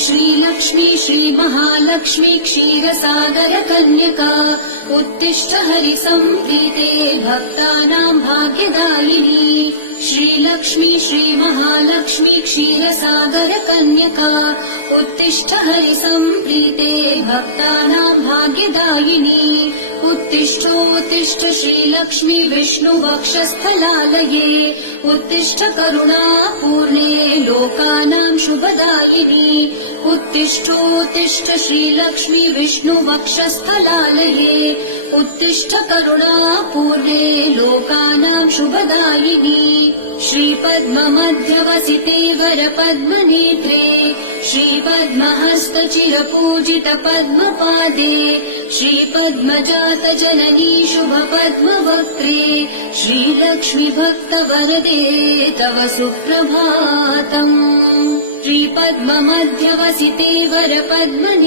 श्रीलक्ष्मी श्रीमहालक्ष्मी क्षीरसागर कन्यका उत्तिष्ठ हरिसंप्रीते भक्तानां भाग्यदायिनी श्रीलक्ष्मी श्रीमहालक्ष्मी क्षीरसागर कन्यका उत्तिष्ठ हरिसंप्रीते भक्तानां भाग्यदायिनी उत्तिष्ठोत्तिष्ठ श्रीलक्ष्मी विष्णुवक्षस्थलालये उत्तिष्ठ करुणापूर्णे लोकानां शुभदायिनी उत्तिष्ठोत्तिष्ठ श्रीलक्ष्मी विष्णुवक्षस्थलालये उत्तिष्ठ करुणापूर्णे लोकानां शुभदायिनी श्रीपद्ममध्यवसिते वरपद्मनेत्रे श्रीपद्महस्तचिरपूजित पद्मपादे श्रीपद्मजात जननी शुभपद्मवक्त्रे श्रीलक्ष्मी भक्तवरदे तव सुप्रभातम् श्रीपद्ममध्यवसिते वरपद्मने